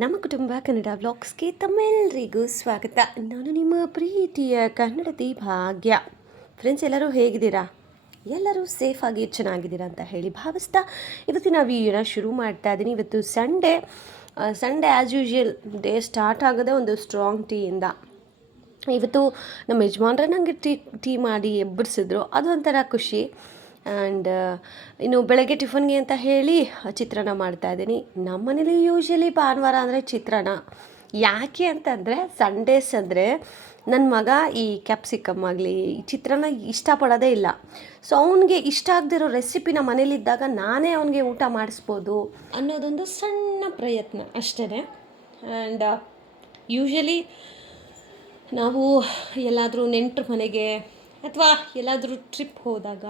ನಮ್ಮ ಕುಟುಂಬ ಕನ್ನಡ ವ್ಲಾಗ್ಸ್ಗೆ ತಮ್ಮೆಲ್ಲರಿಗೂ ಸ್ವಾಗತ. ನಾನು ನಿಮ್ಮ ಪ್ರೀತಿಯ ಕನ್ನಡತಿ ಭಾಗ್ಯ. ಫ್ರೆಂಡ್ಸ್, ಎಲ್ಲರೂ ಹೇಗಿದ್ದೀರಾ? ಎಲ್ಲರೂ ಸೇಫಾಗಿ ಚೆನ್ನಾಗಿದ್ದೀರಾ ಅಂತ ಹೇಳಿ ಭಾವಿಸ್ತಾ ಇವತ್ತಿನ ವಿಡಿಯೋನ ಶುರು ಮಾಡ್ತಾ ಇದ್ದೀನಿ. ಇವತ್ತು Sunday as usual day start ಆಗೋದೇ ಒಂದು ಸ್ಟ್ರಾಂಗ್ ಟೀಯಿಂದ. ಇವತ್ತು ನಮ್ಮ ಯಜಮಾನ್ರೆ ನನಗೆ ಟೀ ಮಾಡಿ ಎಬ್ಬರಿಸಿದ್ರು, ಅದು ಒಂಥರ ಖುಷಿ. ಆ್ಯಂಡ್ ಇನ್ನು ಬೆಳಗ್ಗೆ ಟಿಫನ್ಗೆ ಅಂತ ಹೇಳಿ ಚಿತ್ರಾನ್ನ ಮಾಡ್ತಾಯಿದ್ದೀನಿ. ನಮ್ಮ ಮನೇಲಿ ಯೂಶ್ವಲಿ ಭಾನುವಾರ ಅಂದರೆ ಚಿತ್ರಾನ್ನ. ಯಾಕೆ ಅಂತಂದರೆ ಸಂಡೇಸ್ ಅಂದರೆ ನನ್ನ ಮಗ ಈ ಕ್ಯಾಪ್ಸಿಕಮ್ ಆಗಲಿ ಈ ಚಿತ್ರಾನ್ನ ಇಷ್ಟಪಡೋದೇ ಇಲ್ಲ. ಸೊ ಅವನಿಗೆ ಇಷ್ಟ ಆಗದಿರೋ ರೆಸಿಪಿನ ಮನೇಲಿದ್ದಾಗ ನಾನೇ ಅವನಿಗೆ ಊಟ ಮಾಡಿಸ್ಬೋದು ಅನ್ನೋದೊಂದು ಸಣ್ಣ ಪ್ರಯತ್ನ ಅಷ್ಟೇ. ಆ್ಯಂಡ್ ಯೂಶ್ವಲಿ ನಾವು ಎಲ್ಲಾದರೂ ನೆಂಟರ ಮನೆಗೆ ಅಥವಾ ಎಲ್ಲಾದರೂ ಟ್ರಿಪ್ ಹೋದಾಗ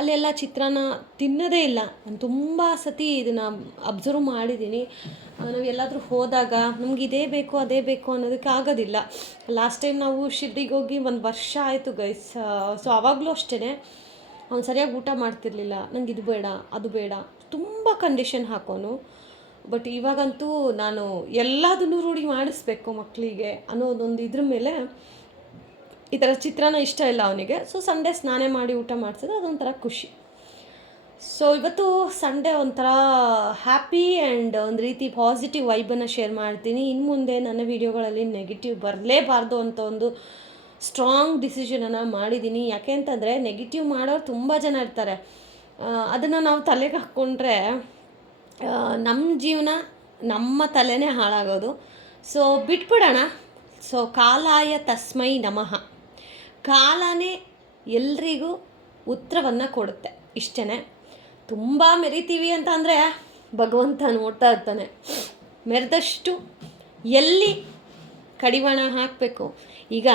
ಅಲ್ಲೆಲ್ಲ ಚಿತ್ರಾನ್ನ ತಿನ್ನೋದೇ ಇಲ್ಲ. ನಾನು ತುಂಬ ಸತಿ ಇದನ್ನು ಅಬ್ಸರ್ವ್ ಮಾಡಿದ್ದೀನಿ. ನಾವು ಎಲ್ಲಾದರೂ ಹೋದಾಗ ನಮ್ಗೆ ಇದೇ ಬೇಕು ಅದೇ ಬೇಕು ಅನ್ನೋದಕ್ಕೆ ಆಗೋದಿಲ್ಲ. ಲಾಸ್ಟ್ ಟೈಮ್ ನಾವು ಶಿರ್ಡಿಗೆ ಹೋಗಿ 1 ವರ್ಷ ಆಯಿತು ಗೈಸ್. ಸೊ ಆವಾಗಲೂ ಅಷ್ಟೇ ಅವ್ನು ಸರಿಯಾಗಿ ಊಟ ಮಾಡ್ತಿರ್ಲಿಲ್ಲ. ನಂಗೆ ಇದು ಬೇಡ ಅದು ಬೇಡ ತುಂಬ ಕಂಡೀಷನ್ ಹಾಕೋನು. ಬಟ್ ಇವಾಗಂತೂ ನಾನು ಎಲ್ಲದನ್ನೂ ರೂಢಿ ಮಾಡಿಸ್ಬೇಕು ಮಕ್ಕಳಿಗೆ ಅನ್ನೋದೊಂದು ಇದ್ರ ಮೇಲೆ ಈ ಥರ ಚಿತ್ರಾನ್ನ ಇಷ್ಟ ಇಲ್ಲ ಅವನಿಗೆ. ಸೊ ಸಂಡೇಸ್ ನಾನೇ ಮಾಡಿ ಊಟ ಮಾಡಿಸಿದ್ರೆ ಅದೊಂಥರ ಖುಷಿ. ಸೊ ಇವತ್ತು ಸಂಡೇ ಒಂಥರ ಹ್ಯಾಪಿ ಆ್ಯಂಡ್ ಒಂದು ರೀತಿ ಪಾಸಿಟಿವ್ ವೈಬನ್ನು ಶೇರ್ ಮಾಡ್ತೀನಿ. ಇನ್ನು ಮುಂದೆ ನನ್ನ ವೀಡಿಯೋಗಳಲ್ಲಿ ನೆಗೆಟಿವ್ ಬರಲೇಬಾರ್ದು ಅಂತ ಒಂದು ಸ್ಟ್ರಾಂಗ್ ಡಿಸಿಷನನ್ನು ಮಾಡಿದ್ದೀನಿ. ಯಾಕೆ ಅಂತಂದರೆ ನೆಗೆಟಿವ್ ಮಾಡೋರು ತುಂಬ ಜನ ಇರ್ತಾರೆ. ಅದನ್ನು ನಾವು ತಲೆಗೆ ಹಾಕ್ಕೊಂಡ್ರೆ ನಮ್ಮ ಜೀವನ ನಮ್ಮ ತಲೆನೇ ಹಾಳಾಗೋದು. ಸೊ ಬಿಟ್ಬಿಡೋಣ. ಸೊ ಕಾಲಾಯ ತಸ್ಮೈ ನಮಃ. ಕಾಲನೇ ಎಲ್ರಿಗೂ ಉತ್ತರವನ್ನು ಕೊಡುತ್ತೆ, ಇಷ್ಟೇ. ತುಂಬ ಮೆರಿತೀವಿ ಅಂತ ಅಂದರೆ ಭಗವಂತ ನೋಡ್ತಾ ಇರ್ತಾನೆ. ಮೆರೆದಷ್ಟು ಎಲ್ಲಿ ಕಡಿವಾಣ ಹಾಕಬೇಕು. ಈಗ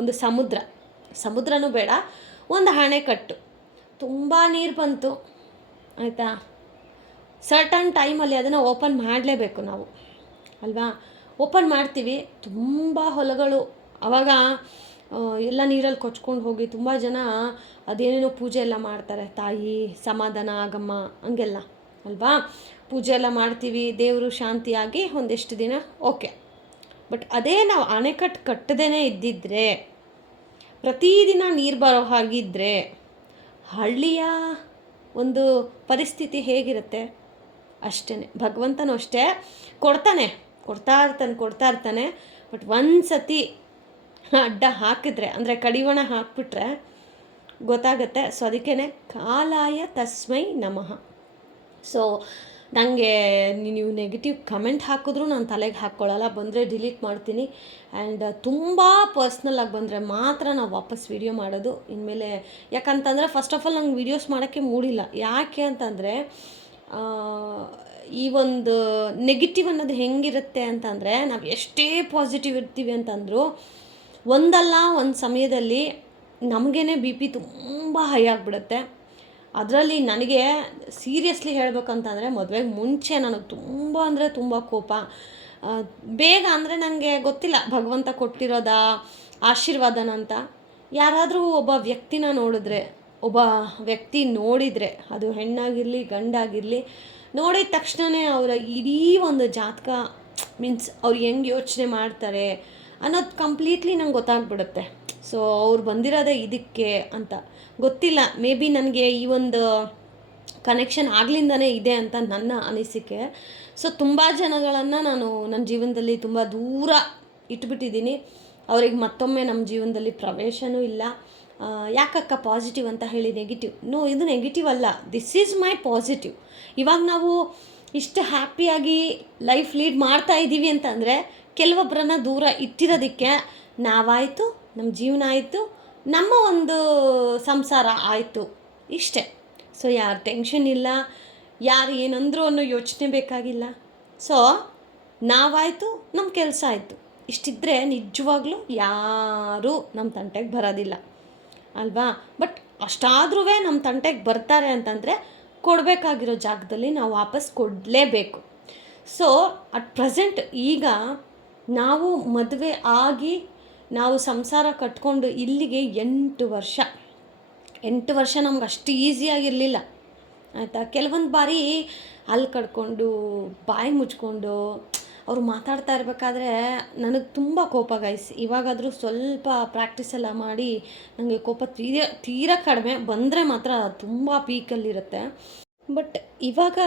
ಒಂದು ಸಮುದ್ರನೂ ಬೇಡ, ಒಂದು ಅಣೆಕಟ್ಟು ತುಂಬ ನೀರು ಬಂತು ಆಯಿತಾ, ಸರ್ಟನ್ ಟೈಮಲ್ಲಿ ಅದನ್ನು ಓಪನ್ ಮಾಡಲೇಬೇಕು ನಾವು ಅಲ್ವಾ. ಓಪನ್ ಮಾಡ್ತೀವಿ, ತುಂಬ ಹೊಲಗಳು ಆವಾಗ ಎಲ್ಲ ನೀರಲ್ಲಿ ಕೊಚ್ಕೊಂಡು ಹೋಗಿ ತುಂಬ ಜನ ಅದೇನೇನೋ ಪೂಜೆ ಎಲ್ಲ ಮಾಡ್ತಾರೆ. ತಾಯಿ ಸಮಾಧಾನ ಆಗಮ್ಮ ಹಂಗೆಲ್ಲ ಅಲ್ವಾ. ಪೂಜೆ ಎಲ್ಲ ಮಾಡ್ತೀವಿ, ದೇವರು ಶಾಂತಿಯಾಗಿ ಒಂದೆಷ್ಟು ದಿನ ಓಕೆ. ಬಟ್ ಅದೇ ನಾವು ಅಣೆಕಟ್ಟು ಕಟ್ಟದೇ ಇದ್ದಿದ್ದರೆ, ಪ್ರತಿದಿನ ನೀರು ಬರೋ ಹಾಗಿದ್ದರೆ ಹಳ್ಳಿಯ ಒಂದು ಪರಿಸ್ಥಿತಿ ಹೇಗಿರುತ್ತೆ ಅಷ್ಟೇ. ಭಗವಂತನೂ ಅಷ್ಟೇ ಕೊಡ್ತಾ ಇರ್ತಾನೆ. ಬಟ್ ಒಂದು ಸತಿ ಅಡ್ಡ ಹಾಕಿದ್ರೆ ಅಂದರೆ ಕಡಿವಾಣ ಹಾಕಿಬಿಟ್ರೆ ಗೊತ್ತಾಗುತ್ತೆ. ಸೊ ಅದಕ್ಕೇ ಕಾಲಾಯ ತಸ್ಮೈ ನಮಃ. ಸೊ ನನಗೆ ನೀವು ನೆಗೆಟಿವ್ ಕಮೆಂಟ್ ಹಾಕಿದ್ರೂ ನಾನು ತಲೆಗೆ ಹಾಕ್ಕೊಳ್ಳಲ್ಲ, ಬಂದರೆ ಡಿಲೀಟ್ ಮಾಡ್ತೀನಿ. ಆ್ಯಂಡ್ ತುಂಬ ಪರ್ಸ್ನಲ್ಲಾಗಿ ಬಂದರೆ ಮಾತ್ರ ನಾವು ವಾಪಸ್ ವೀಡಿಯೋ ಮಾಡೋದು ಇನ್ಮೇಲೆ. ಯಾಕಂತಂದರೆ ಫಸ್ಟ್ ಆಫ್ ಆಲ್ ನಂಗೆ ವೀಡಿಯೋಸ್ ಮಾಡೋಕ್ಕೆ ಮೂಡಿಲ್ಲ. ಯಾಕೆ ಅಂತಂದರೆ ಈ ಒಂದು ನೆಗೆಟಿವ್ ಅನ್ನೋದು ಹೆಂಗಿರುತ್ತೆ ಅಂತಂದರೆ, ನಾವು ಎಷ್ಟೇ ಪಾಸಿಟಿವ್ ಇರ್ತೀವಿ ಅಂತಂದರೂ ಒಂದಲ್ಲ ಒಂದು ಸಮಯದಲ್ಲಿ ನಮಗೇ BP ತುಂಬ ಹೈ ಆಗಿಬಿಡುತ್ತೆ. ಅದರಲ್ಲಿ ನನಗೆ ಸೀರಿಯಸ್ಲಿ ಹೇಳ್ಬೇಕಂತಂದರೆ ಮದುವೆಗೆ ಮುಂಚೆ ನನಗೆ ತುಂಬ ಅಂದರೆ ತುಂಬ ಕೋಪ. ಬೇಗ ಅಂದರೆ ನನಗೆ ಗೊತ್ತಿಲ್ಲ ಭಗವಂತ ಕೊಟ್ಟಿರೋದ ಆಶೀರ್ವಾದನಂತ. ಯಾರಾದರೂ ಒಬ್ಬ ವ್ಯಕ್ತಿ ನೋಡಿದರೆ ಅದು ಹೆಣ್ಣಾಗಿರಲಿ ಗಂಡಾಗಿರಲಿ, ನೋಡಿದ ತಕ್ಷಣವೇ ಅವರ ಇಡೀ ಒಂದು ಜಾತಕ ಮೀನ್ಸ್ ಅವ್ರು ಹೆಂಗೆ ಯೋಚನೆ ಮಾಡ್ತಾರೆ ಅನ್ನೋದು ಕಂಪ್ಲೀಟ್ಲಿ ನಂಗೆ ಗೊತ್ತಾಗ್ಬಿಡುತ್ತೆ. ಸೊ ಅವ್ರು ಬಂದಿರೋದೇ ಇದಕ್ಕೆ ಅಂತ ಗೊತ್ತಿಲ್ಲ. ಮೇ ಬಿ ನನಗೆ ಈ ಒಂದು ಕನೆಕ್ಷನ್ ಆಗ್ಲಿಂದನೇ ಇದೆ ಅಂತ ನನ್ನ ಅನಿಸಿಕೆ. ಸೊ ತುಂಬ ಜನಗಳನ್ನು ನಾನು ನನ್ನ ಜೀವನದಲ್ಲಿ ತುಂಬ ದೂರ ಇಟ್ಬಿಟ್ಟಿದ್ದೀನಿ. ಅವ್ರಿಗೆ ಮತ್ತೊಮ್ಮೆ ನಮ್ಮ ಜೀವನದಲ್ಲಿ ಪ್ರವೇಶನೂ ಇಲ್ಲ. ಯಾಕಕ್ಕ ಪಾಸಿಟಿವ್ ಅಂತ ಹೇಳಿ ನೆಗೆಟಿವ್? ಇದು ನೆಗೆಟಿವ್ ಅಲ್ಲ, ದಿಸ್ ಈಸ್ ಮೈ ಪಾಸಿಟಿವ್. ಇವಾಗ ನಾವು ಇಷ್ಟು ಹ್ಯಾಪಿಯಾಗಿ ಲೈಫ್ ಲೀಡ್ ಮಾಡ್ತಾ ಇದ್ದೀವಿ ಅಂತಂದರೆ ಕೆಲವೊಬ್ಬರನ್ನ ದೂರ ಇಟ್ಟಿರೋದಕ್ಕೆ ನಾವಾಯಿತು, ನಮ್ಮ ಜೀವನ ಆಯಿತು, ನಮ್ಮ ಒಂದು ಸಂಸಾರ ಆಯಿತು, ಇಷ್ಟೇ. ಸೊ ಯಾರು ಟೆನ್ಷನ್ ಇಲ್ಲ, ಯಾರು ಏನಂದ್ರು ಅನ್ನೋ ಯೋಚನೆ ಬೇಕಾಗಿಲ್ಲ. ಸೊ ನಾವಾಯಿತು, ನಮ್ಮ ಕೆಲಸ ಆಯಿತು, ಇಷ್ಟಿದ್ದರೆ ನಿಜವಾಗ್ಲೂ ಯಾರೂ ನಮ್ಮ ತಂಟೆಗೆ ಬರೋದಿಲ್ಲ ಅಲ್ವಾ. ಬಟ್ ಅಷ್ಟಾದ್ರೂ ನಮ್ಮ ತಂಟೆಗೆ ಬರ್ತಾರೆ ಅಂತಂದರೆ ಕೊಡಬೇಕಾಗಿರೋ ಜಾಗದಲ್ಲಿ ನಾವು ವಾಪಸ್ ಕೊಡಲೇಬೇಕು. ಸೊ ಅಟ್ ಪ್ರೆಸೆಂಟ್ ಈಗ ನಾವು ಮದುವೆ ಆಗಿ ನಾವು ಸಂಸಾರ ಕಟ್ಕೊಂಡು ಇಲ್ಲಿಗೆ 8 ವರ್ಷ ನಮ್ಗೆ ಅಷ್ಟು ಈಸಿಯಾಗಿರಲಿಲ್ಲ ಆಯಿತಾ. ಕೆಲವೊಂದು ಬಾರಿ ಅಲ್ಲಿ ಕಡ್ಕೊಂಡು ಬಾಯಿ ಮುಚ್ಕೊಂಡು ಅವರು ಮಾತಾಡ್ತಾ ಇರಬೇಕಾದ್ರೆ ನನಗೆ ತುಂಬ ಕೋಪ ಗೈಸ್. ಇವಾಗಾದರೂ ಸ್ವಲ್ಪ ಪ್ರಾಕ್ಟೀಸ್ ಎಲ್ಲ ಮಾಡಿ ನನಗೆ ಕೋಪ ತೀರಾ ಕಡಿಮೆ, ಬಂದರೆ ಮಾತ್ರ ತುಂಬ ಪೀಕಲ್ಲಿರುತ್ತೆ. ಬಟ್ ಇವಾಗ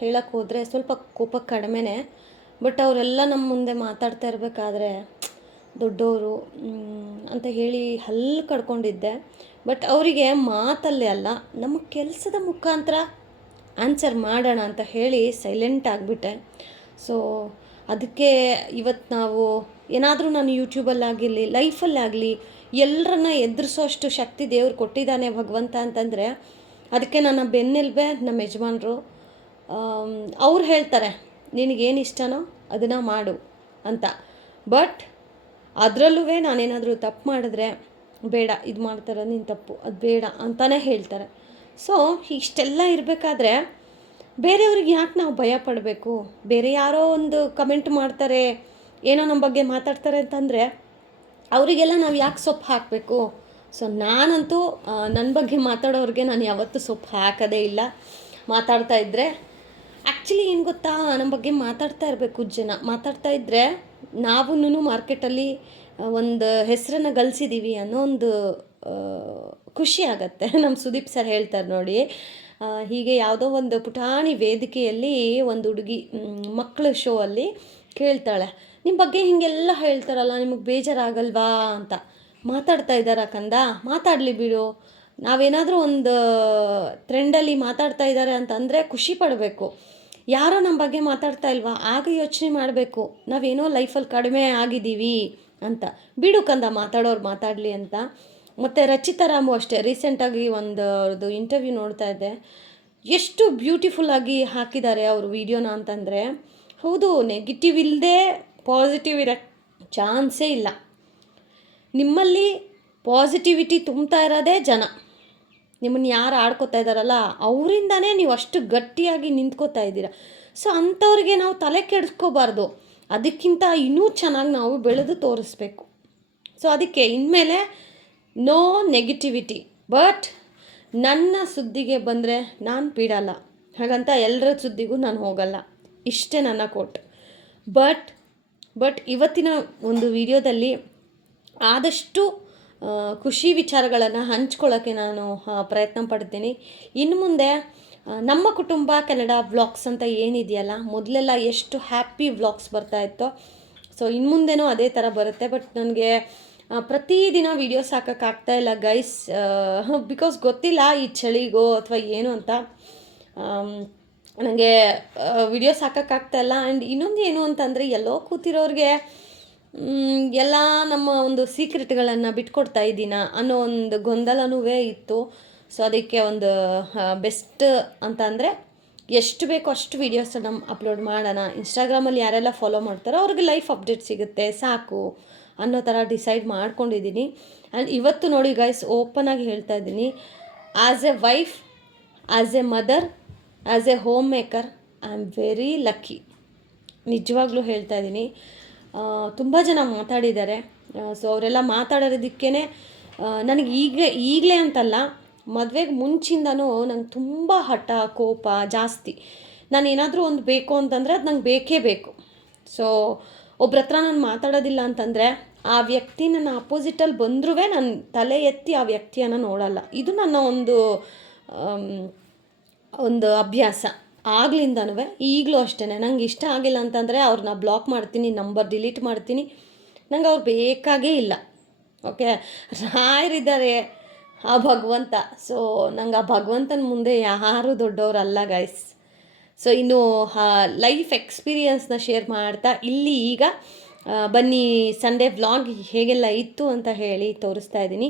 ಹೇಳಕ್ಕೆ ಹೋದರೆ ಸ್ವಲ್ಪ ಕೋಪ ಕಡಿಮೆನೇ. ಬಟ್ ಅವರೆಲ್ಲ ನಮ್ಮ ಮುಂದೆ ಮಾತಾಡ್ತಾ ಇರಬೇಕಾದ್ರೆ ದೊಡ್ಡವರು ಅಂತ ಹೇಳಿ ಹಲ್ಲು ಕಡ್ಕೊಂಡಿದ್ದೆ. ಬಟ್ ಅವರಿಗೆ ಮಾತಲ್ಲೇ ಅಲ್ಲ, ನಮ್ಮ ಕೆಲಸದ ಮುಖಾಂತರ ಆನ್ಸರ್ ಮಾಡೋಣ ಅಂತ ಹೇಳಿ ಸೈಲೆಂಟ್ ಆಗಿಬಿಟ್ಟೆ. ಸೊ ಅದಕ್ಕೆ ಇವತ್ತು ನಾವು ಏನಾದರೂ ನಾನು ಯೂಟ್ಯೂಬಲ್ಲಾಗಿರಲಿ, ಲೈಫಲ್ಲಾಗಲಿ ಎಲ್ಲರನ್ನ ಎದುರಿಸೋಷ್ಟು ಶಕ್ತಿ ದೇವ್ರು ಕೊಟ್ಟಿದ್ದಾನೆ ಭಗವಂತ ಅಂತಂದರೆ ಅದಕ್ಕೆ ನನ್ನ ಬೆನ್ನೆಲುಬೆ ನಮ್ಮ ಯಜಮಾನರು. ಅವ್ರು ಹೇಳ್ತಾರೆ ನಿನಗೇನು ಇಷ್ಟನೋ ಅದನ್ನು ಮಾಡು ಅಂತ. ಬಟ್ ಅದರಲ್ಲೂ ನಾನೇನಾದರೂ ತಪ್ಪು ಮಾಡಿದ್ರೆ ಬೇಡ, ಇದು ಮಾಡ್ತಾರೆ ನೀನು ತಪ್ಪು, ಅದು ಬೇಡ ಅಂತಲೇ ಹೇಳ್ತಾರೆ. ಸೊ ಇಷ್ಟೆಲ್ಲ ಇರಬೇಕಾದ್ರೆ ಬೇರೆಯವ್ರಿಗೆ ಯಾಕೆ ನಾವು ಭಯ ಪಡಬೇಕು? ಬೇರೆ ಯಾರೋ ಒಂದು ಕಮೆಂಟ್ ಮಾಡ್ತಾರೆ, ಏನೋ ನಮ್ಮ ಬಗ್ಗೆ ಮಾತಾಡ್ತಾರೆ ಅಂತಂದರೆ ಅವರಿಗೆಲ್ಲ ನಾವು ಯಾಕೆ ಸೊಪ್ಪು ಹಾಕಬೇಕು? ಸೊ ನಾನಂತೂ ನನ್ನ ಬಗ್ಗೆ ಮಾತಾಡೋರಿಗೆ ನಾನು ಯಾವತ್ತೂ ಸೊಪ್ಪು ಹಾಕೋದೇ ಇಲ್ಲ. ಮಾತಾಡ್ತಾ ಇದ್ದರೆ ಆ್ಯಕ್ಚುಲಿ ಏನು ಗೊತ್ತಾ, ನಮ್ಮ ಬಗ್ಗೆ ಮಾತಾಡ್ತಾ ಇರಬೇಕು ಜನ. ಮಾತಾಡ್ತಾ ಇದ್ದರೆ ನಾವೂ ಮಾರ್ಕೆಟಲ್ಲಿ ಒಂದು ಹೆಸರನ್ನು ಗಳಿಸಿದ್ದೀವಿ ಅನ್ನೋ ಒಂದು ಖುಷಿ ಆಗತ್ತೆ. ನಮ್ಮ ಸುದೀಪ್ ಸರ್ ಹೇಳ್ತಾರೆ ನೋಡಿ, ಹೀಗೆ ಯಾವುದೋ ಒಂದು ಪುಟಾಣಿ ವೇದಿಕೆಯಲ್ಲಿ ಒಂದು ಹುಡುಗಿ ಮಕ್ಕಳ ಶೋ ಅಲ್ಲಿ ಕೇಳ್ತಾಳೆ, ನಿಮ್ಮ ಬಗ್ಗೆ ಹೀಗೆಲ್ಲ ಹೇಳ್ತಾರಲ್ಲ ನಿಮಗೆ ಬೇಜಾರಾಗಲ್ವಾ ಅಂತ. ಮಾತಾಡ್ತಾ ಇದ್ದಾರಾ ಕಂದ, ಮಾತಾಡಲಿ ಬಿಡು. ನಾವೇನಾದರೂ ಒಂದು ಟ್ರೆಂಡಲ್ಲಿ ಮಾತಾಡ್ತಾ ಇದ್ದಾರೆ ಅಂತಂದರೆ ಖುಷಿ ಪಡಬೇಕು. ಯಾರೋ ನಮ್ಮ ಬಗ್ಗೆ ಮಾತಾಡ್ತಾ ಇಲ್ವಾ, ಆಗ ಯೋಚನೆ ಮಾಡಬೇಕು ನಾವೇನೋ ಲೈಫಲ್ಲಿ ಕಡಿಮೆ ಆಗಿದ್ದೀವಿ ಅಂತ. ಬಿಡು ಕಂದ ಮಾತಾಡೋರು ಮಾತಾಡಲಿ ಅಂತ. ಮತ್ತು ರಚಿತಾ ರಾಮು ಅಷ್ಟೇ, ರೀಸೆಂಟಾಗಿ ಒಂದು ಇಂಟರ್ವ್ಯೂ ನೋಡ್ತಾ ಇದ್ದೆ. ಎಷ್ಟು ಬ್ಯೂಟಿಫುಲ್ಲಾಗಿ ಹಾಕಿದ್ದಾರೆ ಅವರು ವಿಡಿಯೋನ ಅಂತಂದರೆ, ಹೌದು, ನೆಗೆಟಿವ್ ಇಲ್ಲದೆ ಪಾಸಿಟಿವ್ ಇರೋ ಚಾನ್ಸೇ ಇಲ್ಲ. ನಿಮ್ಮಲ್ಲಿ ಪಾಸಿಟಿವಿಟಿ ತುಂಬ್ತಾ ಇರೋದೇ ಜನ. ನಿಮ್ಮನ್ನು ಯಾರು ಆಡ್ಕೋತಾ ಇದ್ದಾರಲ್ಲ ಅವರಿಂದನೇ ನೀವು ಅಷ್ಟು ಗಟ್ಟಿಯಾಗಿ ನಿಂತ್ಕೋತಾ ಇದ್ದೀರ. ಸೊ ಅಂಥವ್ರಿಗೆ ನಾವು ತಲೆ ಕೆಡಿಸ್ಕೋಬಾರ್ದು, ಅದಕ್ಕಿಂತ ಇನ್ನೂ ಚೆನ್ನಾಗಿ ನಾವು ಬೆಳೆದು ತೋರಿಸ್ಬೇಕು. ಸೊ ಅದಕ್ಕೆ ಇನ್ಮೇಲೆ ನೋ ನೆಗೆಟಿವಿಟಿ. ಬಟ್ ನನ್ನ ಸುದ್ದಿಗೆ ಬಂದರೆ ನಾನು ಬಿಡಲ್ಲ, ಹಾಗಂತ ಎಲ್ಲರ ಸುದ್ದಿಗೂ ನಾನು ಹೋಗಲ್ಲ. ಇಷ್ಟೇ ನನ್ನ ಕೋಟ್. ಬಟ್ ಇವತ್ತಿನ ಒಂದು ವಿಡಿಯೋದಲ್ಲಿ ಆದಷ್ಟು ಖುಷಿ ವಿಚಾರಗಳನ್ನು ಹಂಚ್ಕೊಳ್ಳೋಕ್ಕೆ ನಾನು ಪ್ರಯತ್ನ ಪಡ್ತೀನಿ. ಇನ್ನು ಮುಂದೆ ನಮ್ಮ ಕುಟುಂಬ ಕನ್ನಡ ವ್ಲಾಗ್ಸ್ ಅಂತ ಏನಿದೆಯಲ್ಲ, ಮೊದಲೆಲ್ಲ ಎಷ್ಟು ಹ್ಯಾಪಿ ವ್ಲಾಗ್ಸ್ ಬರ್ತಾಯಿತ್ತೋ, ಸೊ ಇನ್ನು ಮುಂದೆನೂ ಅದೇ ಥರ ಬರುತ್ತೆ. ಬಟ್ ನನಗೆ ಪ್ರತಿದಿನ ವೀಡಿಯೋಸ್ ಹಾಕೋಕ್ಕಾಗ್ತಾಯಿಲ್ಲ ಗೈಸ್, ಬಿಕಾಸ್ ಗೊತ್ತಿಲ್ಲ ಈ ಚಳಿಗೋ ಅಥವಾ ಏನು ಅಂತ ನನಗೆ ವಿಡಿಯೋಸ್ ಹಾಕೋಕ್ಕಾಗ್ತಾಯಿಲ್ಲ. ಆ್ಯಂಡ್ ಇನ್ನೊಂದು ಏನು ಅಂತಂದರೆ, ಎಲ್ಲೋ ಕೂತಿರೋರಿಗೆ ಎಲ್ಲ ನಮ್ಮ ಒಂದು ಸೀಕ್ರೆಟ್ಗಳನ್ನು ಬಿಟ್ಕೊಡ್ತಾ ಇದ್ದೀನ ಅನ್ನೋ ಒಂದು ಗೊಂದಲನೂ ಇತ್ತು. ಸೊ ಅದಕ್ಕೆ ಒಂದು ಬೆಸ್ಟ್ ಅಂತ ಅಂದರೆ ಎಷ್ಟು ಬೇಕೋ ಅಷ್ಟು ವೀಡಿಯೋಸನ್ನು ಅಪ್ಲೋಡ್ ಮಾಡೋಣ. ಇನ್ಸ್ಟಾಗ್ರಾಮಲ್ಲಿ ಯಾರೆಲ್ಲ ಫಾಲೋ ಮಾಡ್ತಾರೋ ಅವ್ರಿಗೆ ಲೈಫ್ ಅಪ್ಡೇಟ್ ಸಿಗುತ್ತೆ ಸಾಕು ಅನ್ನೋ ಥರ ಡಿಸೈಡ್ ಮಾಡ್ಕೊಂಡಿದ್ದೀನಿ. ಆ್ಯಂಡ್ ಇವತ್ತು ನೋಡಿ ಗೈಸ್, ಓಪನಾಗಿ ಹೇಳ್ತಾ ಇದ್ದೀನಿ, as A wife, as A mother, as A home maker, I am very lucky. ನಿಜವಾಗ್ಲೂ ಹೇಳ್ತಾ ಇದ್ದೀನಿ. ತುಂಬ ಜನ ಮಾತಾಡಿದ್ದಾರೆ. ಸೊ ಅವರೆಲ್ಲ ಮಾತಾಡೋದಕ್ಕೇ ನನಗೆ ಈಗಲೇ ಅಂತಲ್ಲ, ಮದುವೆಗೆ ಮುಂಚಿಂದನೂ ನಂಗೆ ತುಂಬ ಹಠ ಕೋಪ ಜಾಸ್ತಿ. ನಾನು ಏನಾದರೂ ಒಂದು ಬೇಕು ಅಂತಂದರೆ ಅದು ನಂಗೆ ಬೇಕೇ ಬೇಕು. ಸೊ ಒಬ್ರ ಹತ್ರ ನಾನು ಮಾತಾಡೋದಿಲ್ಲ ಅಂತಂದರೆ ಆ ವ್ಯಕ್ತಿ ನನ್ನ ಅಪೋಸಿಟಲ್ಲಿ ಬಂದರೂ ನಾನು ತಲೆ ಎತ್ತಿ ಆ ವ್ಯಕ್ತಿಯನ್ನು ನೋಡಲ್ಲ. ಇದು ನನ್ನ ಒಂದು ಅಭ್ಯಾಸ ಆಗ್ಲಿಂದನೂ. ಈಗಲೂ ಅಷ್ಟೇ, ನಂಗೆ ಇಷ್ಟ ಆಗಿಲ್ಲ ಅಂತಂದರೆ ಅವ್ರನ್ನ ಬ್ಲಾಕ್ ಮಾಡ್ತೀನಿ, ನಂಬರ್ ಡಿಲೀಟ್ ಮಾಡ್ತೀನಿ. ನಂಗೆ ಅವ್ರು ಬೇಕಾಗೇ ಇಲ್ಲ. ಓಕೆ, ರಾಯರಿದ್ದಾರೆ ಆ ಭಗವಂತ. ಸೊ ನಂಗೆ ಆ ಭಗವಂತನ ಮುಂದೆ ಯಾರೂ ದೊಡ್ಡವರಲ್ಲ ಗೈಸ್. ಸೊ ಇನ್ನು ಲೈಫ್ ಎಕ್ಸ್ಪೀರಿಯನ್ಸ್ನ ಶೇರ್ ಮಾಡ್ತಾ ಇಲ್ಲಿ ಈಗ ಬನ್ನಿ ಸಂಡೇ ವ್ಲಾಗ್ ಹೇಗೆಲ್ಲ ಇತ್ತು ಅಂತ ಹೇಳಿ ತೋರಿಸ್ತಾ ಇದ್ದೀನಿ.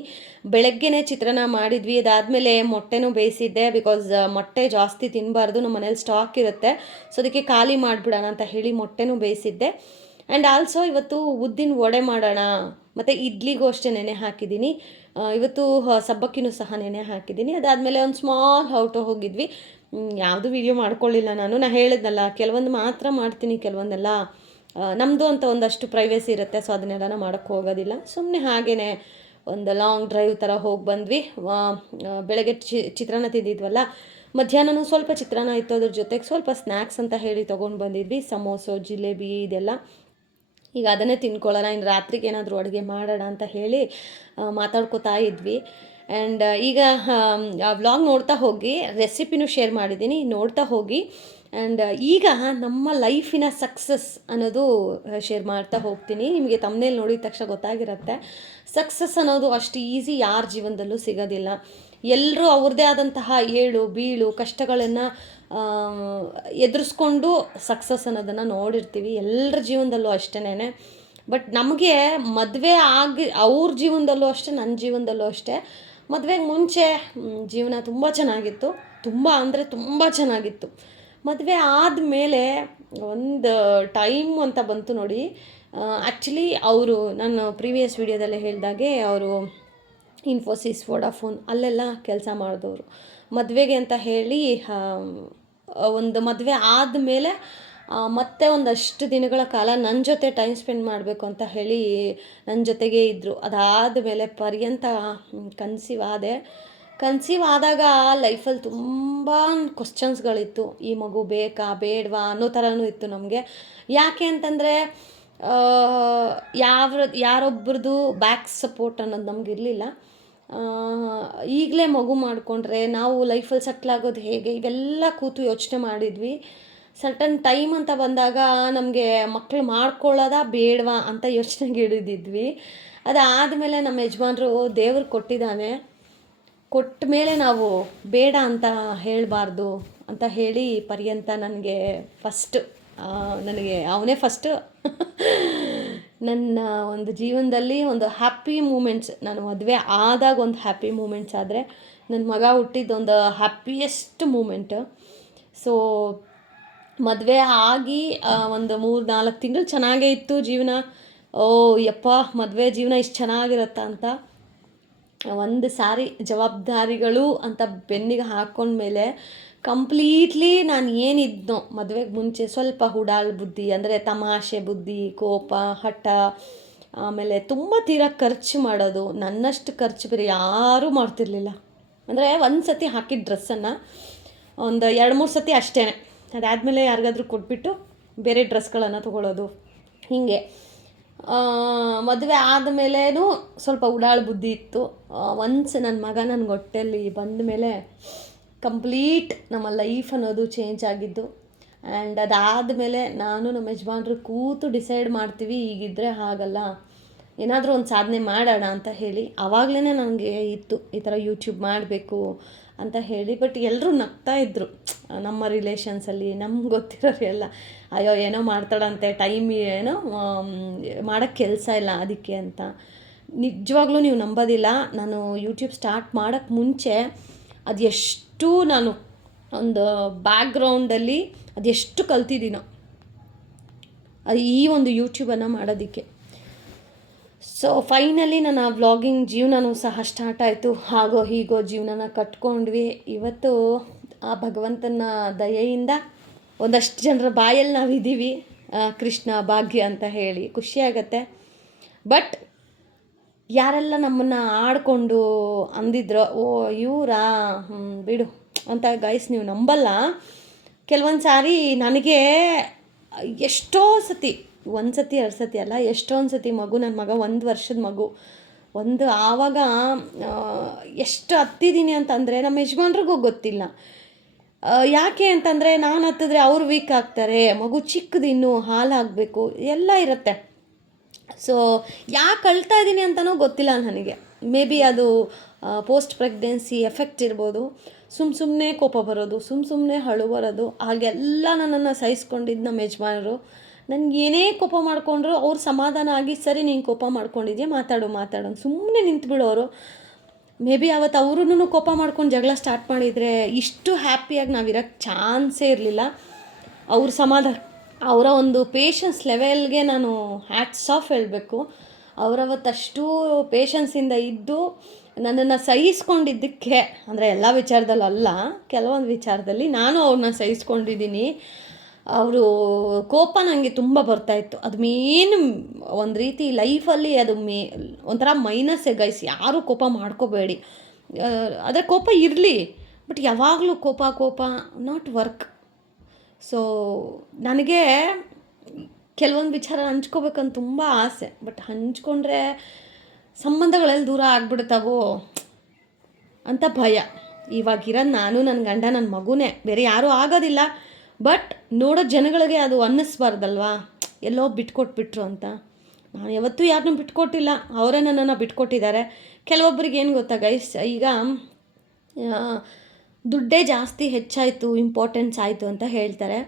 ಬೆಳಗ್ಗೆನೇ ಚಿತ್ರಾನ್ನ ಮಾಡಿದ್ವಿ, ಅದಾದಮೇಲೆ ಮೊಟ್ಟೆನೂ ಬೇಯಿಸಿದ್ದೆ. ಬಿಕಾಸ್ ಮೊಟ್ಟೆ ಜಾಸ್ತಿ ತಿನ್ನಬಾರ್ದು, ನಮ್ಮ ಮನೇಲಿ ಸ್ಟಾಕ್ ಇರುತ್ತೆ. ಸೊ ಅದಕ್ಕೆ ಖಾಲಿ ಮಾಡಿಬಿಡೋಣ ಅಂತ ಹೇಳಿ ಮೊಟ್ಟೆನೂ ಬೇಯಿಸಿದ್ದೆ. ಆ್ಯಂಡ್ ಆಲ್ಸೋ ಇವತ್ತು ಉದ್ದಿನ ವಡೆ ಮಾಡೋಣ, ಮತ್ತು ಇಡ್ಲಿಗೂ ಅಷ್ಟೇ ನೆನೆ ಹಾಕಿದ್ದೀನಿ. ಇವತ್ತು ಸಬ್ಬಕ್ಕಿನೂ ಸಹ ನೆನೆ ಹಾಕಿದ್ದೀನಿ. ಅದಾದಮೇಲೆ ಒಂದು ಸ್ಮಾಲ್ ಔಟು ಹೋಗಿದ್ವಿ. ಯಾವುದು ವೀಡಿಯೋ ಮಾಡ್ಕೊಳ್ಳಿಲ್ಲ ನಾನು ಹೇಳಿದ್ನಲ್ಲ, ಕೆಲವೊಂದು ಮಾತ್ರ ಮಾಡ್ತೀನಿ, ಕೆಲವೊಂದೆಲ್ಲ ನಮ್ಮದು ಅಂತ ಒಂದಷ್ಟು ಪ್ರೈವೇಸಿ ಇರುತ್ತೆ. ಸೊ ಅದನ್ನೆಲ್ಲ ಮಾಡೋಕ್ಕೆ ಹೋಗೋದಿಲ್ಲ. ಸುಮ್ಮನೆ ಹಾಗೇ ಒಂದು ಲಾಂಗ್ ಡ್ರೈವ್ ಥರ ಹೋಗಿ ಬಂದ್ವಿ. ಬೆಳಗ್ಗೆ ಚಿತ್ರಾನ್ನ ತಿಂದಿದ್ವಲ್ಲ, ಮಧ್ಯಾಹ್ನನೂ ಸ್ವಲ್ಪ ಚಿತ್ರಾನ್ನ ಇತ್ತು, ಅದ್ರ ಜೊತೆಗೆ ಸ್ವಲ್ಪ ಸ್ನ್ಯಾಕ್ಸ್ ಅಂತ ಹೇಳಿ ತೊಗೊಂಡು ಬಂದಿದ್ವಿ, ಸಮೋಸು ಜಿಲೇಬಿ ಇದೆಲ್ಲ. ಈಗ ಅದನ್ನೇ ತಿನ್ಕೊಳ್ಳೋಣ, ಇನ್ನು ರಾತ್ರಿಗೆ ಏನಾದರೂ ಅಡುಗೆ ಮಾಡೋಣ ಅಂತ ಹೇಳಿ ಮಾತಾಡ್ಕೋತಾ ಇದ್ವಿ. ಆ್ಯಂಡ್ ಈಗ ವ್ಲಾಗ್ ನೋಡ್ತಾ ಹೋಗಿ, ರೆಸಿಪಿನೂ ಶೇರ್ ಮಾಡಿದ್ದೀನಿ, ನೋಡ್ತಾ ಹೋಗಿ. ಆ್ಯಂಡ್ ಈಗ ನಮ್ಮ ಲೈಫಿನ ಸಕ್ಸಸ್ ಅನ್ನೋದು ಶೇರ್ ಮಾಡ್ತಾ ಹೋಗ್ತೀನಿ. ನಿಮಗೆ ತಮ್ಮನೇಲಿ ನೋಡಿದ ತಕ್ಷಣ ಗೊತ್ತಾಗಿರುತ್ತೆ, ಸಕ್ಸಸ್ ಅನ್ನೋದು ಅಷ್ಟು ಈಸಿ ಯಾರ ಜೀವನದಲ್ಲೂ ಸಿಗೋದಿಲ್ಲ. ಎಲ್ಲರೂ ಅವ್ರದ್ದೇ ಆದಂತಹ ಏಳು ಬೀಳು ಕಷ್ಟಗಳನ್ನು ಎದುರಿಸ್ಕೊಂಡು ಸಕ್ಸಸ್ ಅನ್ನೋದನ್ನು ನೋಡಿರ್ತೀವಿ, ಎಲ್ಲರ ಜೀವನದಲ್ಲೂ ಅಷ್ಟೇನೆ. ಬಟ್ ನಮಗೆ ಮದುವೆ ಆಗಿ ಅವ್ರ ಜೀವನದಲ್ಲೂ ಅಷ್ಟೇ, ನನ್ನ ಜೀವನದಲ್ಲೂ ಅಷ್ಟೇ, ಮದುವೆಗೆ ಮುಂಚೆ ಜೀವನ ತುಂಬ ಚೆನ್ನಾಗಿತ್ತು, ತುಂಬ ಅಂದರೆ ತುಂಬ ಚೆನ್ನಾಗಿತ್ತು. ಮದುವೆ ಆದಮೇಲೆ ಒಂದು ಟೈಮ್ ಅಂತ ಬಂತು ನೋಡಿ. ಆ್ಯಕ್ಚುಲಿ ಅವರು ನಾನು ಪ್ರೀವಿಯಸ್ ವಿಡಿಯೋದಲ್ಲೇ ಹೇಳಿದಾಗೆ ಅವರು ಇನ್ಫೋಸಿಸ್, ವೋಡಾಫೋನ್ ಅಲ್ಲೆಲ್ಲ ಕೆಲಸ ಮಾಡಿದವರು. ಮದುವೆಗೆ ಅಂತ ಹೇಳಿ ಒಂದು ಮದುವೆ ಆದಮೇಲೆ ಮತ್ತೆ ಒಂದಷ್ಟು ದಿನಗಳ ಕಾಲ ನನ್ನ ಜೊತೆ ಟೈಮ್ ಸ್ಪೆಂಡ್ ಮಾಡಬೇಕು ಅಂತ ಹೇಳಿ ನನ್ನ ಜೊತೆಗೇ ಇದ್ದರು. ಅದಾದಮೇಲೆ ಪರ್ಯಂತ ಕನ್ಸೀವ್ ಆದಾಗ ಲೈಫಲ್ಲಿ ತುಂಬ ಕ್ವಶನ್ಸ್ಗಳಿತ್ತು. ಈ ಮಗು ಬೇಕಾ ಬೇಡವಾ ಅನ್ನೋ ಥರನೂ ಇತ್ತು ನಮಗೆ. ಯಾಕೆ ಅಂತಂದರೆ ಯಾರೊಬ್ಬರದು ಬ್ಯಾಕ್ ಸಪೋರ್ಟ್ ಅನ್ನೋದು ನಮಗಿರಲಿಲ್ಲ. ಈಗಲೇ ಮಗು ಮಾಡಿಕೊಂಡ್ರೆ ನಾವು ಲೈಫಲ್ಲಿ ಸೆಟ್ಲಾಗೋದು ಹೇಗೆ, ಇವೆಲ್ಲ ಕೂತು ಯೋಚನೆ ಮಾಡಿದ್ವಿ. ಸರ್ಟನ್ ಟೈಮ್ ಅಂತ ಬಂದಾಗ ನಮಗೆ ಮಕ್ಕಳು ಮಾಡ್ಕೊಳ್ಳೋದಾ ಬೇಡವಾ ಅಂತ ಯೋಚನೆಗೆ ಹಿಡಿದಿದ್ವಿ. ಅದಾದಮೇಲೆ ನಮ್ಮ ಯಜಮಾನ್ರು ದೇವ್ರು ಕೊಟ್ಟಿದ್ದಾನೆ, ಕೊಟ್ಟ ಮೇಲೆ ನಾವು ಬೇಡ ಅಂತ ಹೇಳಬಾರ್ದು ಅಂತ ಹೇಳಿ ಪರ್ಯಂತ ನನಗೆ ಅವನೇ ಫಸ್ಟು ನನ್ನ ಒಂದು ಜೀವನದಲ್ಲಿ ಒಂದು ಹ್ಯಾಪಿ ಮೂಮೆಂಟ್ಸ್. ನಾನು ಮದುವೆ ಆದಾಗ ಒಂದು ಹ್ಯಾಪಿ ಮೂಮೆಂಟ್ಸ್ ಆದರೆ ನನ್ನ ಮಗ ಹುಟ್ಟಿದ್ದೊಂದು ಹ್ಯಾಪಿಯೆಸ್ಟ್ ಮೂಮೆಂಟು. ಸೊ ಮದುವೆ ಆಗಿ ಒಂದು 3-4 ತಿಂಗಳು ಚೆನ್ನಾಗೇ ಇತ್ತು ಜೀವನ. ಯಪ್ಪ ಮದುವೆ ಜೀವನ ಇಷ್ಟು ಚೆನ್ನಾಗಿರುತ್ತಾ ಅಂತ. ಒಂದು ಸಾರಿ ಜವಾಬ್ದಾರಿಗಳು ಅಂತ ಬೆನ್ನಿಗೆ ಹಾಕ್ಕೊಂಡ್ಮೇಲೆ ಕಂಪ್ಲೀಟ್ಲಿ ನಾನು ಏನಿದ್ನೋ ಮದುವೆಗೆ ಮುಂಚೆ ಸ್ವಲ್ಪ ಹುಡಾಳು ಬುದ್ಧಿ, ಅಂದರೆ ತಮಾಷೆ ಬುದ್ಧಿ, ಕೋಪ, ಹಠ, ಆಮೇಲೆ ತುಂಬ ಖರ್ಚು ಮಾಡೋದು. ನನ್ನಷ್ಟು ಖರ್ಚು ಬೇರೆ ಯಾರೂ ಮಾಡ್ತಿರ್ಲಿಲ್ಲ. ಅಂದರೆ ಒಂದು ಸತಿ ಹಾಕಿದ ಡ್ರೆಸ್ಸನ್ನು ಒಂದು 2-3 ಸತಿ ಅಷ್ಟೇ, ಅದಾದಮೇಲೆ ಯಾರಿಗಾದ್ರೂ ಕೊಟ್ಬಿಟ್ಟು ಬೇರೆ ಡ್ರೆಸ್ಗಳನ್ನು ತೊಗೊಳ್ಳೋದು. ಹೀಗೆ ಮದುವೆ ಆದಮೇಲೂ ಸ್ವಲ್ಪ ಉಡಾಳು ಬುದ್ಧಿ ಇತ್ತು. ಒನ್ಸ್ ನನ್ನ ಮಗ ನನ್ನ ಹೊಟ್ಟೆಯಲ್ಲಿ ಬಂದ ಮೇಲೆ ಕಂಪ್ಲೀಟ್ ನಮ್ಮ ಲೈಫ್ ಅನ್ನೋದು ಚೇಂಜ್ ಆಗಿದ್ದು. ಆ್ಯಂಡ್ ಅದಾದಮೇಲೆ ನಾನು ನಮ್ಮ ಯಜಮಾನ್ರು ಕೂತು ಡಿಸೈಡ್ ಮಾಡ್ತೀವಿ, ಈಗಿದ್ದರೆ ಹಾಗಲ್ಲ, ಏನಾದರೂ ಒಂದು ಸಾಧನೆ ಮಾಡೋಣ ಅಂತ ಹೇಳಿ. ಆವಾಗಲೇ ನನಗೆ ಇತ್ತು ಈ ಥರ ಯೂಟ್ಯೂಬ್ ಮಾಡಬೇಕು ಅಂತ ಹೇಳಿ. ಬಟ್ ಎಲ್ಲರೂ ನಗ್ತಾಯಿದ್ರು ನಮ್ಮ ರಿಲೇಷನ್ಸಲ್ಲಿ, ನಮ್ಗೆ ಗೊತ್ತಿರೋರು ಎಲ್ಲ, ಅಯ್ಯೋ ಏನೋ ಮಾಡ್ತಾಳಂತೆ, ಟೈಮ್ ಏನೋ ಮಾಡೋಕ್ಕೆ ಕೆಲಸ ಇಲ್ಲ ಅದಕ್ಕೆ ಅಂತ. ನಿಜವಾಗ್ಲೂ ನೀವು ನಂಬೋದಿಲ್ಲ, ನಾನು ಯೂಟ್ಯೂಬ್ ಸ್ಟಾರ್ಟ್ ಮಾಡೋಕ್ಕೆ ಮುಂಚೆ ಅದೆಷ್ಟು ನಾನು ಒಂದು ಬ್ಯಾಕ್ಗ್ರೌಂಡಲ್ಲಿ ಅದೆಷ್ಟು ಕಲ್ತಿದ್ದೀನೋ ಅದು ಈ ಒಂದು ಯೂಟ್ಯೂಬನ್ನು ಮಾಡೋದಕ್ಕೆ. ಸೊ ಫೈನಲಿ ನನ್ನ ವ್ಲಾಗಿಂಗ್ ಜೀವನವೂ ಸಹ ಸ್ಟಾರ್ಟ್ ಆಯಿತು. ಹಾಗೋ ಹೀಗೋ ಜೀವನನ ಕಟ್ಕೊಂಡ್ವಿ. ಇವತ್ತು ಆ ಭಗವಂತನ ದಯೆಯಿಂದ ಒಂದಷ್ಟು ಜನರ ಬಾಯಲ್ಲಿ ನಾವಿದ್ದೀವಿ, ಕೃಷ್ಣ ಭಾಗ್ಯ ಅಂತ ಹೇಳಿ ಖುಷಿಯಾಗತ್ತೆ. ಬಟ್ ಯಾರೆಲ್ಲ ನಮ್ಮನ್ನು ಆಡಿಕೊಂಡು ಅಂದಿದ್ರೋ, ಓ ಇವರಾ ಬಿಡು ಅಂತ ಗೈಸ್ ನೀವು ನಂಬಲ್ಲ. ಕೆಲವೊಂದು ಸಾರಿ ನನಗೆ ಎಷ್ಟೋ ಸತಿ, 1 ಸತಿ 2 ಸತಿ ಅಲ್ಲ, ಎಷ್ಟೊಂದು ಸತಿ ನನ್ನ ಮಗ 1 ವರ್ಷದ ಮಗು ಆವಾಗ ಎಷ್ಟು ಹತ್ತಿದ್ದೀನಿ ಅಂತಂದರೆ ನಮ್ಮ ಯಜಮಾನ್ರಿಗೂ ಗೊತ್ತಿಲ್ಲ. ಯಾಕೆ ಅಂತಂದರೆ ನಾನು ಹತ್ತಿದ್ರೆ ಅವ್ರು ವೀಕ್ ಆಗ್ತಾರೆ, ಮಗು ಚಿಕ್ಕದಿನ್ನೂ ಹಾಲಾಗಬೇಕು, ಎಲ್ಲ ಇರುತ್ತೆ. ಸೊ ಯಾಕೆ ಅಳ್ತಾ ಇದ್ದೀನಿ ಅಂತಲೂ ಗೊತ್ತಿಲ್ಲ ನನಗೆ. ಮೇ ಬಿ ಅದು ಪೋಸ್ಟ್ ಪ್ರೆಗ್ನೆನ್ಸಿ ಎಫೆಕ್ಟ್ ಇರ್ಬೋದು. ಸುಮ್ಮನೆ ಕೋಪ ಬರೋದು, ಸುಮ್ಮನೆ ಅಳು ಬರೋದು, ಹಾಗೆಲ್ಲ ನನ್ನನ್ನು ಸಹಿಸ್ಕೊಂಡಿದ್ದು ನಮ್ಮ ಯಜಮಾನರು. ನನಗೇನೇ ಕೋಪ ಮಾಡಿಕೊಂಡ್ರು ಅವ್ರು ಸಮಾಧಾನ ಆಗಿ, ಸರಿ ನೀನು ಕೋಪ ಮಾಡ್ಕೊಂಡಿದ್ಯಾ, ಮಾತಾಡು ಸುಮ್ಮನೆ ನಿಂತುಬಿಡೋರು. ಮೇ ಬಿ ಅವತ್ತು ಅವ್ರೂ ಕೋಪ ಮಾಡ್ಕೊಂಡು ಜಗಳ ಸ್ಟಾರ್ಟ್ ಮಾಡಿದರೆ ಇಷ್ಟು ಹ್ಯಾಪಿಯಾಗಿ ನಾವಿರೋಕ್ಕೆ ಚಾನ್ಸೇ ಇರಲಿಲ್ಲ. ಅವ್ರ ಸಮಾಧಾನ, ಅವರ ಒಂದು ಪೇಷನ್ಸ್ ಲೆವೆಲ್ಗೆ ನಾನು ಹ್ಯಾಟ್ಸ್ ಆಫ್ ಹೇಳಬೇಕು. ಅವರವತ್ತಷ್ಟು ಪೇಷನ್ಸಿಂದ ಇದ್ದು ನನ್ನನ್ನು ಸಹಿಸ್ಕೊಂಡಿದ್ದಕ್ಕೆ, ಅಂದರೆ ಎಲ್ಲ ವಿಚಾರದಲ್ಲೂ ಅಲ್ಲ, ಕೆಲವೊಂದು ವಿಚಾರದಲ್ಲಿ ನಾನು ಅವ್ರನ್ನ ಸಹಿಸ್ಕೊಂಡಿದ್ದೀನಿ. ಅವರು ಕೋಪ ನನಗೆ ತುಂಬ ಬರ್ತಾಯಿತ್ತು. ಅದು ಮೇನ್ ಒಂದು ರೀತಿ ಲೈಫಲ್ಲಿ ಅದು ಒಂಥರ ಮೈನಸ್ಸೇ ಗೈಸ್. ಯಾರೂ ಕೋಪ ಮಾಡ್ಕೋಬೇಡಿ. ಆದರೆ ಕೋಪ ಇರಲಿ, ಬಟ್ ಯಾವಾಗಲೂ ಕೋಪ ನಾಟ್ ವರ್ಕ್. ಸೊ ನನಗೆ ಕೆಲವೊಂದು ವಿಚಾರ ಹಂಚ್ಕೋಬೇಕಂತ ತುಂಬ ಆಸೆ, ಬಟ್ ಹಂಚ್ಕೊಂಡ್ರೆ ಸಂಬಂಧಗಳೆಲ್ಲ ದೂರ ಆಗ್ಬಿಡ್ತಾವೋ ಅಂತ ಭಯ. ಇವಾಗಿರೋದು ನಾನು, ನನ್ನ ಗಂಡ, ನನ್ನ ಮಗುನೇ, ಬೇರೆ ಯಾರೂ ಆಗೋದಿಲ್ಲ. ಬಟ್ ನೋಡೋ ಜನಗಳಿಗೆ ಅದು ಅನ್ನಿಸ್ಬಾರ್ದಲ್ವಾ, ಎಲ್ಲೋ ಬಿಟ್ಕೊಟ್ಬಿಟ್ರು ಅಂತ. ನಾನು ಯಾವತ್ತೂ ಯಾರನ್ನೂ ಬಿಟ್ಕೊಟ್ಟಿಲ್ಲ, ಅವರೇ ನನ್ನನ್ನು ಬಿಟ್ಕೊಟ್ಟಿದ್ದಾರೆ. ಕೆಲವೊಬ್ಬರಿಗೆ ಏನು ಗೊತ್ತಾ ಗೈಸ್, ಈಗ ದುಡ್ಡೇ ಜಾಸ್ತಿ ಹೆಚ್ಚಾಯಿತು, ಇಂಪಾರ್ಟೆನ್ಸ್ ಆಯಿತು ಅಂತ ಹೇಳ್ತಾರೆ.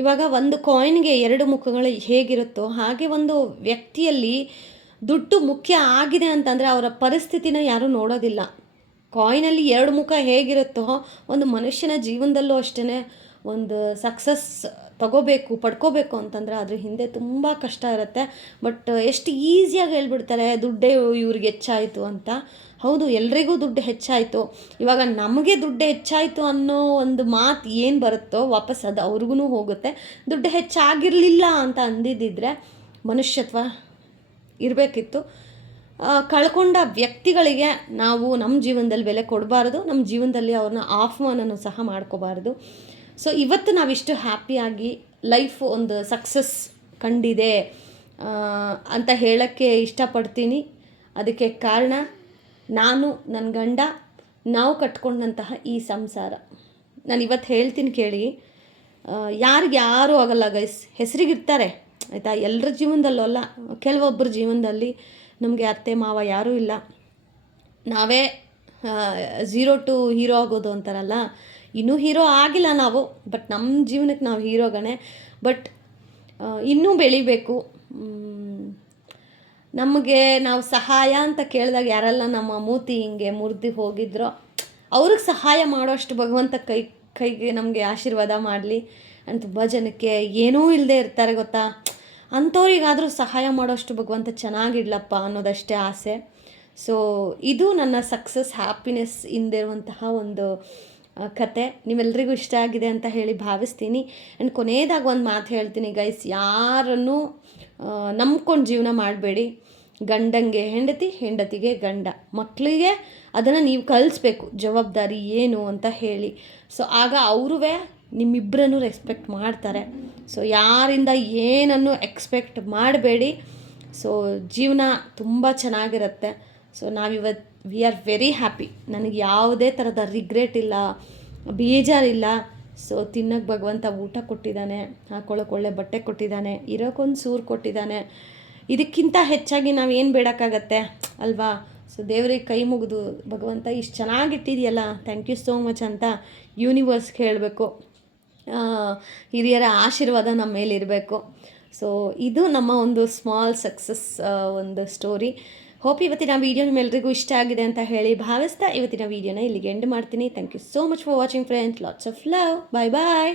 ಇವಾಗ ಒಂದು ಕಾಯಿನ್ಗೆ 2 ಮುಖಗಳು ಹೇಗಿರುತ್ತೋ ಹಾಗೆ ಒಂದು ವ್ಯಕ್ತಿಯಲ್ಲಿ ದುಡ್ಡು ಮುಖ್ಯ ಆಗಿದೆ ಅಂತಂದರೆ ಅವರ ಪರಿಸ್ಥಿತಿನ ಯಾರೂ ನೋಡೋದಿಲ್ಲ. ಕಾಯಿನಲ್ಲಿ 2 ಮುಖ ಹೇಗಿರುತ್ತೋ ಒಂದು ಮನುಷ್ಯನ ಜೀವನದಲ್ಲೂ ಅಷ್ಟೇ. ಒಂದು ಸಕ್ಸಸ್ ಪಡ್ಕೋಬೇಕು ಅಂತಂದರೆ ಅದ್ರ ಹಿಂದೆ ತುಂಬ ಕಷ್ಟ ಇರುತ್ತೆ. ಬಟ್ ಎಷ್ಟು ಈಸಿಯಾಗಿ ಹೇಳ್ಬಿಡ್ತಾರೆ ದುಡ್ಡೇ ಇವ್ರಿಗೆ ಹೆಚ್ಚಾಯಿತು ಅಂತ. ಹೌದು, ಎಲ್ರಿಗೂ ದುಡ್ಡು ಹೆಚ್ಚಾಯಿತು. ಇವಾಗ ನಮಗೆ ದುಡ್ಡು ಹೆಚ್ಚಾಯಿತು ಅನ್ನೋ ಒಂದು ಮಾತು ಏನು ಬರುತ್ತೋ ವಾಪಸ್ ಅದು ಅವ್ರಿಗೂ ಹೋಗುತ್ತೆ. ದುಡ್ಡು ಹೆಚ್ಚಾಗಿರಲಿಲ್ಲ ಅಂತ ಅಂದಿದ್ದಿದ್ರೆ ಮನುಷ್ಯತ್ವ ಇರಬೇಕಿತ್ತು. ಕಳ್ಕೊಂಡ ವ್ಯಕ್ತಿಗಳಿಗೆ ನಾವು ನಮ್ಮ ಜೀವನದಲ್ಲಿ ಬೆಲೆ ಕೊಡಬಾರ್ದು, ನಮ್ಮ ಜೀವನದಲ್ಲಿ ಅವ್ರನ್ನ ಆಹ್ವಾನನೂ ಸಹ ಮಾಡ್ಕೋಬಾರ್ದು. ಸೊ ಇವತ್ತು ನಾವಿಷ್ಟು ಹ್ಯಾಪಿಯಾಗಿ ಲೈಫ್ ಒಂದು ಸಕ್ಸಸ್ ಕಂಡಿದೆ ಅಂತ ಹೇಳೋಕ್ಕೆ ಇಷ್ಟಪಡ್ತೀನಿ. ಅದಕ್ಕೆ ಕಾರಣ ನಾನು, ನನ್ನ ಗಂಡ, ನಾವು ಕಟ್ಕೊಂಡಂತಹ ಈ ಸಂಸಾರ. ನಾನು ಇವತ್ತು ಹೇಳ್ತೀನಿ ಕೇಳಿ, ಯಾರಿಗೆ ಯಾರೂ ಆಗಲ್ಲ ಗೈಸ್. ಹೆಸರಿಗಿರ್ತಾರೆ ಆಯಿತಾ, ಎಲ್ಲರ ಜೀವನದಲ್ಲೂ ಅಲ್ಲ, ಕೆಲವೊಬ್ಬರ ಜೀವನದಲ್ಲಿ ನಮಗೆ ಅತ್ತೆ ಮಾವ ಯಾರೂ ಇಲ್ಲ. ನಾವೇ 0 to ಹೀರೋ ಆಗೋದು ಅಂತಾರಲ್ಲ, ಇನ್ನೂ ಹೀರೋ ಆಗಿಲ್ಲ ನಾವು, ಬಟ್ ನಮ್ಮ ಜೀವನಕ್ಕೆ ನಾವು ಹೀರೋಗಣೆ. ಬಟ್ ಇನ್ನೂ ಬೆಳಿಬೇಕು. ನಮಗೆ ನಾವು ಸಹಾಯ ಅಂತ ಕೇಳಿದಾಗ ಯಾರೆಲ್ಲ ನಮ್ಮ ಮೂತಿ ಹಿಂಗೆ ಮುರಿದು ಹೋಗಿದ್ರೋ ಅವ್ರಿಗೆ ಸಹಾಯ ಮಾಡೋಷ್ಟು ಭಗವಂತ ಕೈಗೆ ನಮಗೆ ಆಶೀರ್ವಾದ ಮಾಡಲಿ. ಆ್ಯಂಡ್ ತುಂಬ ಜನಕ್ಕೆ ಏನೂ ಇಲ್ಲದೆ ಇರ್ತಾರೆ ಗೊತ್ತಾ, ಅಂಥವ್ರಿಗಾದರೂ ಸಹಾಯ ಮಾಡೋಷ್ಟು ಭಗವಂತ ಚೆನ್ನಾಗಿಡ್ಲಪ್ಪ ಅನ್ನೋದಷ್ಟೇ ಆಸೆ. ಸೊ ಇದು ನನ್ನ ಸಕ್ಸಸ್ ಹ್ಯಾಪಿನೆಸ್ ಹಿಂದಿರುವಂತಹ ಒಂದು ಕತೆ. ನೀವೆಲ್ಲರಿಗೂ ಇಷ್ಟ ಆಗಿದೆ ಅಂತ ಹೇಳಿ ಭಾವಿಸ್ತೀನಿ. ಆ್ಯಂಡ್ ಕೊನೆಯದಾಗಿ ಒಂದು ಮಾತು ಹೇಳ್ತೀನಿ ಗೈಸ್, ಯಾರನ್ನು ನಂಬ್ಕೊಂಡು ಜೀವನ ಮಾಡಬೇಡಿ. ಗಂಡಂಗೆ ಹೆಂಡತಿ, ಹೆಂಡತಿಗೆ ಗಂಡ, ಮಕ್ಕಳಿಗೆ ಅದನ್ನು ನೀವು ಕಲಿಸ್ಬೇಕು ಜವಾಬ್ದಾರಿ ಏನು ಅಂತ ಹೇಳಿ. ಸೊ ಆಗ ಅವರೂ ನಿಮ್ಮಿಬ್ಬರನ್ನು ರೆಸ್ಪೆಕ್ಟ್ ಮಾಡ್ತಾರೆ. ಸೊ ಯಾರಿಂದ ಏನನ್ನು ಎಕ್ಸ್ಪೆಕ್ಟ್ ಮಾಡಬೇಡಿ. ಸೊ ಜೀವನ ತುಂಬ ಚೆನ್ನಾಗಿರುತ್ತೆ. ಸೊ ನಾವಿವತ್ತು ವಿ ಆರ್ ವೆರಿ ಹ್ಯಾಪಿ. ನನಗೆ ಯಾವುದೇ ಥರದ ರಿಗ್ರೆಟ್ ಇಲ್ಲ, ಬೇಜಾರಿಲ್ಲ. ಸೊ ತಿನ್ನೋಕ್ಕೆ ಭಗವಂತ ಊಟ ಕೊಟ್ಟಿದ್ದಾನೆ, ಹಾಕೊಳ್ಳೋಕೆ ಒಳ್ಳೆ ಬಟ್ಟೆ ಕೊಟ್ಟಿದ್ದಾನೆ, ಇರೋಕ್ಕೊಂದು ಸೂರು ಕೊಟ್ಟಿದ್ದಾನೆ. ಇದಕ್ಕಿಂತ ಹೆಚ್ಚಾಗಿ ನಾವು ಏನು ಬೇಡಕ್ಕಾಗತ್ತೆ ಅಲ್ವಾ? ಸೊ ದೇವರಿಗೆ ಕೈ ಮುಗಿದು ಭಗವಂತ ಇಷ್ಟು ಚೆನ್ನಾಗಿಟ್ಟಿದೆಯಲ್ಲ, ಥ್ಯಾಂಕ್ ಯು ಸೋ ಮಚ್ ಅಂತ ಯೂನಿವರ್ಸ್ಗೆ ಹೇಳಬೇಕು. ಹಿರಿಯರ ಆಶೀರ್ವಾದ ನಮ್ಮ ಮೇಲಿರಬೇಕು. ಸೊ ಇದು ನಮ್ಮ ಒಂದು ಸ್ಮಾಲ್ ಸಕ್ಸಸ್ ಒಂದು ಸ್ಟೋರಿ. ಹೋಪ್ ಇವತ್ತಿನ ವೀಡಿಯೋ ನಿಮ್ಮೆಲ್ಲರಿಗೂ ಇಷ್ಟ ಆಗಿದೆ ಅಂತ ಹೇಳಿ ಭಾವಿಸ್ತಾ ಇವತ್ತಿನ ವೀಡಿಯೋನ ಇಲ್ಲಿಗೆ ಎಂಡ್ ಮಾಡ್ತೀನಿ. Thank you so much for watching friends. Lots of love. Bye bye.